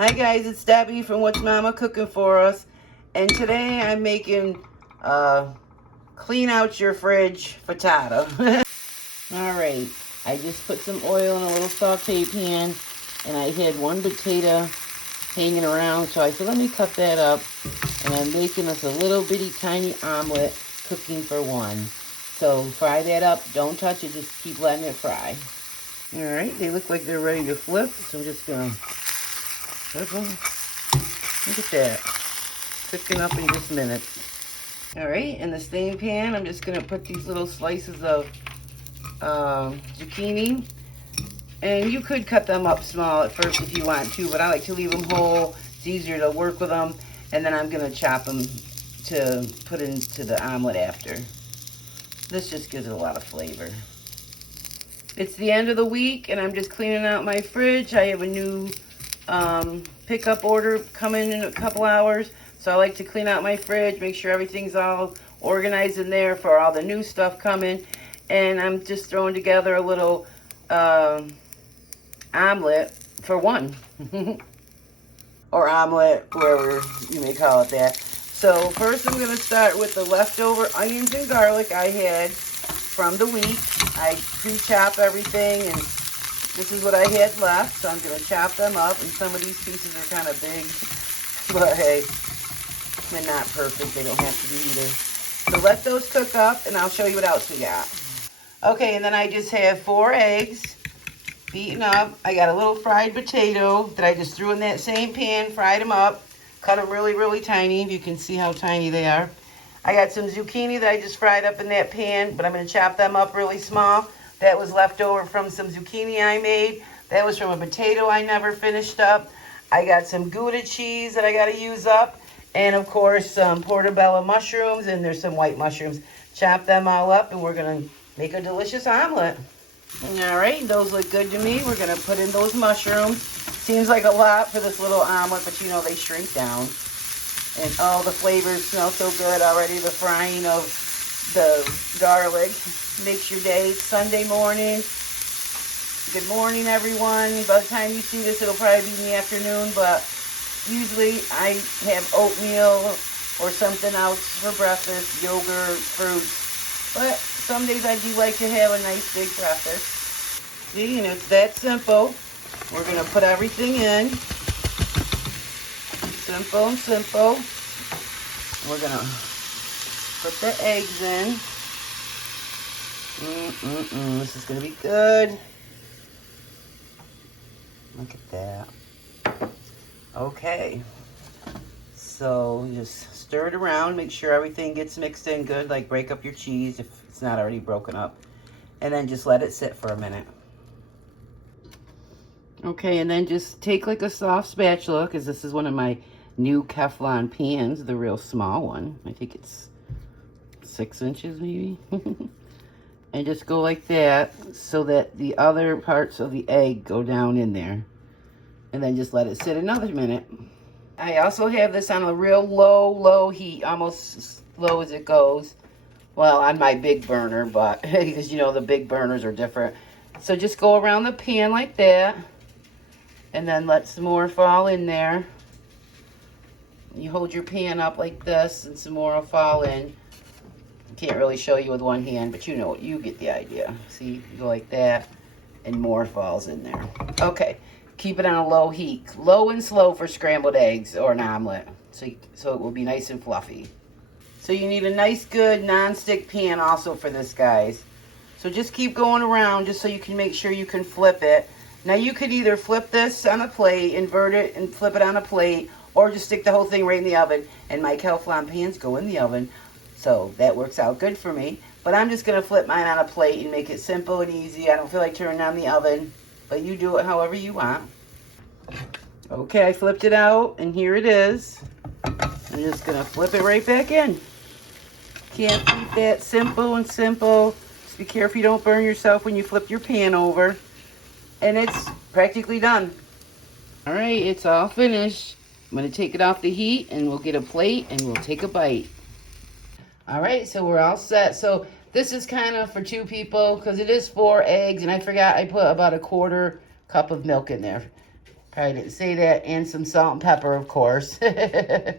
Hi guys, it's Debbie from What's Mama Cooking For Us. And today I'm making clean out your fridge frittata. Alright, I just put some oil in a little saute pan and I had one potato hanging around, so I said let me cut that up, and I'm making us a little bitty tiny omelet, cooking for one. So fry that up, don't touch it, just keep letting it fry. Alright, they look like they're ready to flip, so I'm just gonna flip them. Look at that, cooking up in just minutes. Alright, in the same pan, I'm just gonna put these little slices of zucchini. And you could cut them up small at first if you want to, but I like to leave them whole. It's easier to work with them. And then I'm gonna chop them to put into the omelet after. This just gives it a lot of flavor. It's the end of the week and I'm just cleaning out my fridge. I have a new pickup order coming in a couple hours. So I like to clean out my fridge, make sure everything's all organized in there for all the new stuff coming. And I'm just throwing together a little omelet for one. Or omelet, wherever you may call it that. So first I'm going to start with the leftover onions and garlic I had from the week. I pre-chop everything, and this is what I had left. So I'm going to chop them up, and some of these pieces are kind of big. But hey, they're not perfect. They don't have to be either. So let those cook up, and I'll show you what else we got. Okay, and then I just have 4 eggs beaten up. I got a little fried potato that I just threw in that same pan, fried them up, cut them really, really tiny. You can see how tiny they are. I got some zucchini that I just fried up in that pan, but I'm going to chop them up really small. That was left over from some zucchini I made. That was from a potato I never finished up. I got some Gouda cheese that I got to use up. And, of course, some portobello mushrooms, and there's some white mushrooms. Chop them all up, and we're going to make a delicious omelet. All right, those look good to me. We're going to put in those mushrooms. Seems like a lot for this little omelet, but you know they shrink down. And oh, the flavors smell so good already. The frying of the garlic makes your day. It's Sunday morning. Good morning, everyone. By the time you see this, it'll probably be in the afternoon, but usually I have oatmeal or something else for breakfast, yogurt, fruits. But some days I do like to have a nice big breakfast. See, and it's that simple. We're going to put everything in. Simple and simple. We're going to put the eggs in. This is going to be good. Look at that. Okay. So just stir it around. Make sure everything gets mixed in good. Like break up your cheese if it's not already broken up. And then just let it sit for a minute. Okay, and then just take like a soft spatula, because this is one of my new Teflon pans, the real small one. I think it's 6 inches maybe. And just go like that so that the other parts of the egg go down in there. And then just let it sit another minute. I also have this on a real low heat, almost as low as it goes. Well, on my big burner, but because you know the big burners are different. So just go around the pan like that. And then let some more fall in there. You hold your pan up like this and some more will fall in. Can't really show you with one hand, but you know, you get the idea. See, you go like that and more falls in there. Okay, keep it on a low heat. Low and slow for scrambled eggs or an omelet. So it will be nice and fluffy. So you need a nice good non-stick pan also for this, guys. So just keep going around just so you can make sure you can flip it. Now you could either flip this on a plate, invert it and flip it on a plate, or just stick the whole thing right in the oven. And my Teflon pans go in the oven, so that works out good for me. But I'm just going to flip mine on a plate and make it simple and easy. I don't feel like turning on the oven, but you do it however you want. Okay, I flipped it out, and here it is. I'm just going to flip it right back in. Can't beat that. Simple and simple. Just be careful you don't burn yourself when you flip your pan over. And it's practically done. All right, it's all finished. I'm going to take it off the heat, and we'll get a plate, and we'll take a bite. All right, so we're all set. So this is kind of for 2 people because it is 4 eggs, and I forgot I put about a 1/4 cup of milk in there. Probably didn't say that. And some salt and pepper, of course. Probably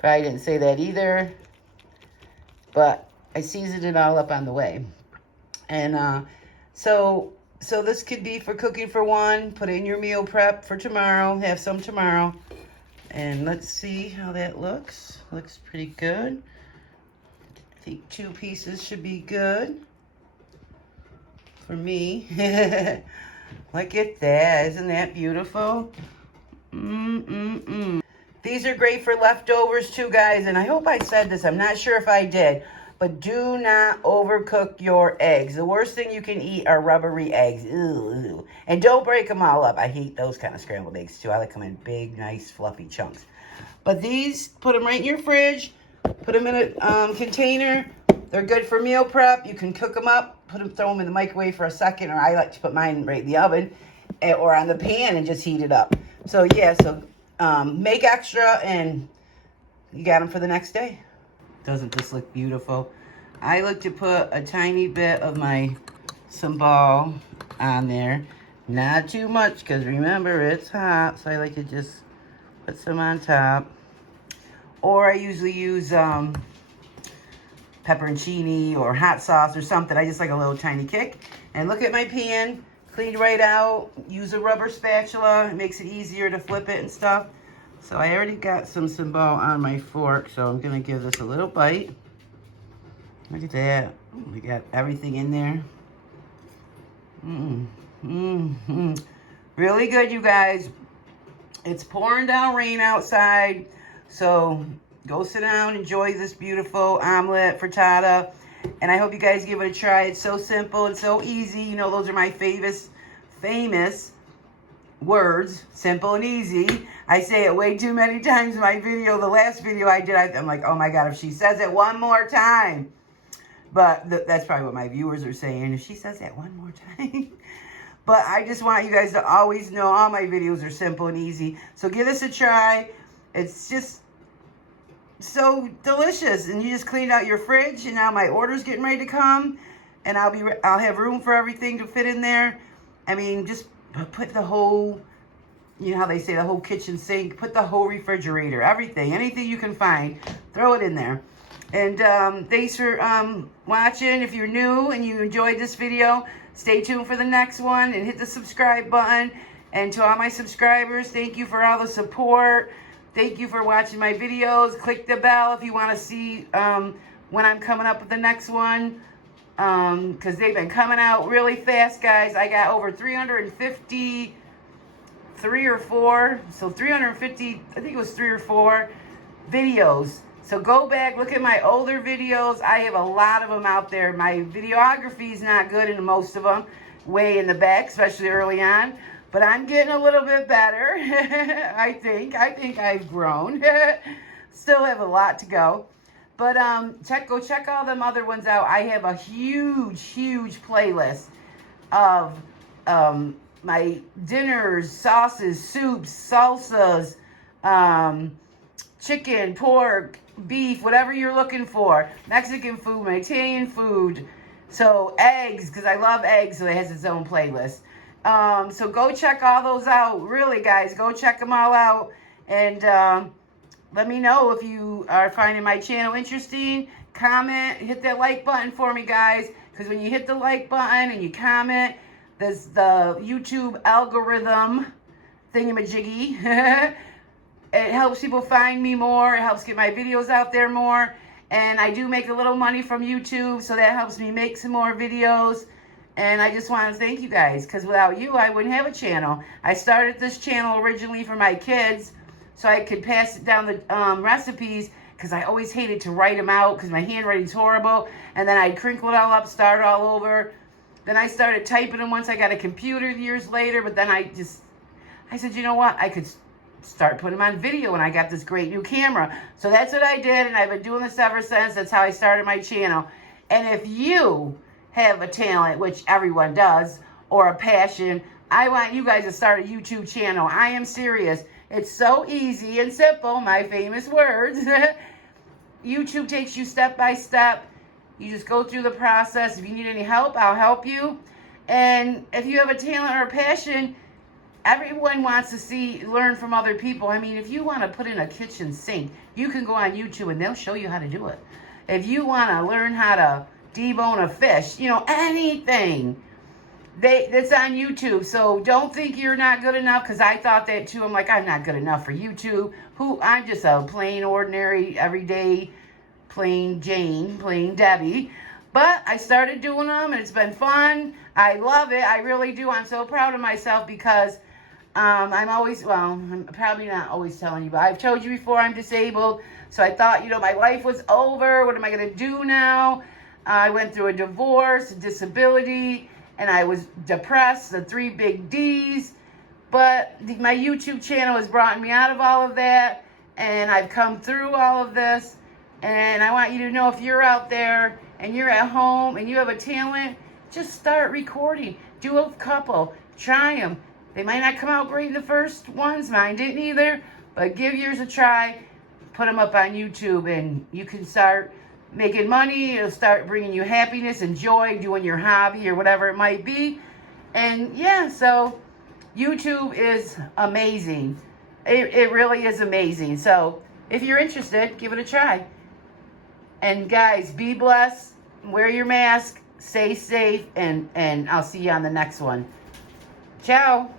didn't say that either. But I seasoned it all up on the way. And so this could be for cooking for one. Put it in your meal prep for tomorrow. Have some tomorrow. And let's see how that looks. Looks pretty good. I think 2 pieces should be good for me. Look at that. Isn't that beautiful? These are great for leftovers too, guys. And I hope I said this. I'm not sure if I did. But do not overcook your eggs. The worst thing you can eat are rubbery eggs. Ew. And don't break them all up. I hate those kind of scrambled eggs too. I like them in big, nice, fluffy chunks. But these, put them right in your fridge. Put them in a container. They're good for meal prep. You can cook them up. Throw them in the microwave for a second. Or I like to put mine right in the oven or on the pan and just heat it up. So yeah, make extra and you got them for the next day. Doesn't this look beautiful? I like to put a tiny bit of my sambal on there. Not too much, because remember, it's hot. So I like to just put some on top. Or I usually use pepperoncini or hot sauce or something. I just like a little tiny kick. And look at my pan. Cleaned right out. Use a rubber spatula. It makes it easier to flip it and stuff. So I already got some sambal on my fork, so I'm going to give this a little bite. Look at that. We got everything in there. Really good, you guys. It's pouring down rain outside, so go sit down, enjoy this beautiful omelet, frittata, and I hope you guys give it a try. It's so simple and so easy. You know, those are my famous words, simple and easy. I say it way too many times in my video. The last video I did, I'm like, oh my God, if she says it one more time. But that's probably what my viewers are saying. If she says that one more time. But I just want you guys to always know all my videos are simple and easy. So give this a try. It's just so delicious. And you just cleaned out your fridge. And now my order's getting ready to come. And I'll have room for everything to fit in there. I mean, just put the whole, you know how they say the whole kitchen sink, put the whole refrigerator, everything, anything you can find, throw it in there. And thanks for watching. If you're new and you enjoyed this video, stay tuned for the next one and hit the subscribe button. And to all my subscribers, thank you for all the support. Thank you for watching my videos. Click the bell if you want to see when I'm coming up with the next one. Because they've been coming out really fast, guys. I got over 353 or 4. So 350, I think it was 3 or 4 videos. So go back, look at my older videos. I have a lot of them out there. My videography is not good in most of them. Way in the back, especially early on. But I'm getting a little bit better. I think I've grown. Still have a lot to go. But go check all them other ones out. I have a huge playlist of my dinners, sauces, soups, salsas, chicken, pork, beef, whatever you're looking for. Mexican food, Italian food. So eggs, because I love eggs, so it has its own playlist. So go check all those out. Really, guys, go check them all out. And let me know if you are finding my channel interesting. Comment, hit that like button for me, guys. Because when you hit the like button and you comment, there's the YouTube algorithm thingamajiggy. It helps people find me more. It helps get my videos out there more. And I do make a little money from YouTube, so that helps me make some more videos. And I just want to thank you guys, because without you, I wouldn't have a channel. I started this channel originally for my kids, so I could pass down the recipes, because I always hated to write them out, because my handwriting's horrible. And then I'd crinkle it all up, start all over. Then I started typing them once I got a computer years later, but then I said, you know what, I could start putting them on video, and I got this great new camera. So that's what I did, and I've been doing this ever since. That's how I started my channel. And if you have a talent, which everyone does, or a passion, I want you guys to start a YouTube channel. I am serious. It's so easy and simple, my famous words. YouTube takes you step by step. You just go through the process. If you need any help, I'll help you. And if you have a talent or a passion, everyone wants to learn from other people. I mean, if you want to put in a kitchen sink, you can go on YouTube and they'll show you how to do it. If you want to learn how to debone a fish, you know, anything, that's on YouTube. So don't think you're not good enough, because I thought that too. I'm like, I'm not good enough for YouTube. I'm just a plain, ordinary, everyday, plain Jane, plain Debbie. But I started doing them, and it's been fun. I love it. I really do. I'm so proud of myself, because I'm probably not always telling you, but I've told you before, I'm disabled. So I thought, you know, my life was over. What am I going to do now? I went through a divorce, a disability, and I was depressed, the 3 big Ds. But my YouTube channel has brought me out of all of that, and I've come through all of this. And I want you to know, if you're out there and you're at home and you have a talent, just start recording. Do a couple. Try them. They might not come out great in the first ones. Mine didn't either. But give yours a try. Put them up on YouTube, and you can start making money. It'll start bringing you happiness and joy doing your hobby or whatever it might be. And yeah, so YouTube is amazing. It really is amazing. So if you're interested, give it a try. And guys, be blessed. Wear your mask. Stay safe. And I'll see you on the next one. Ciao.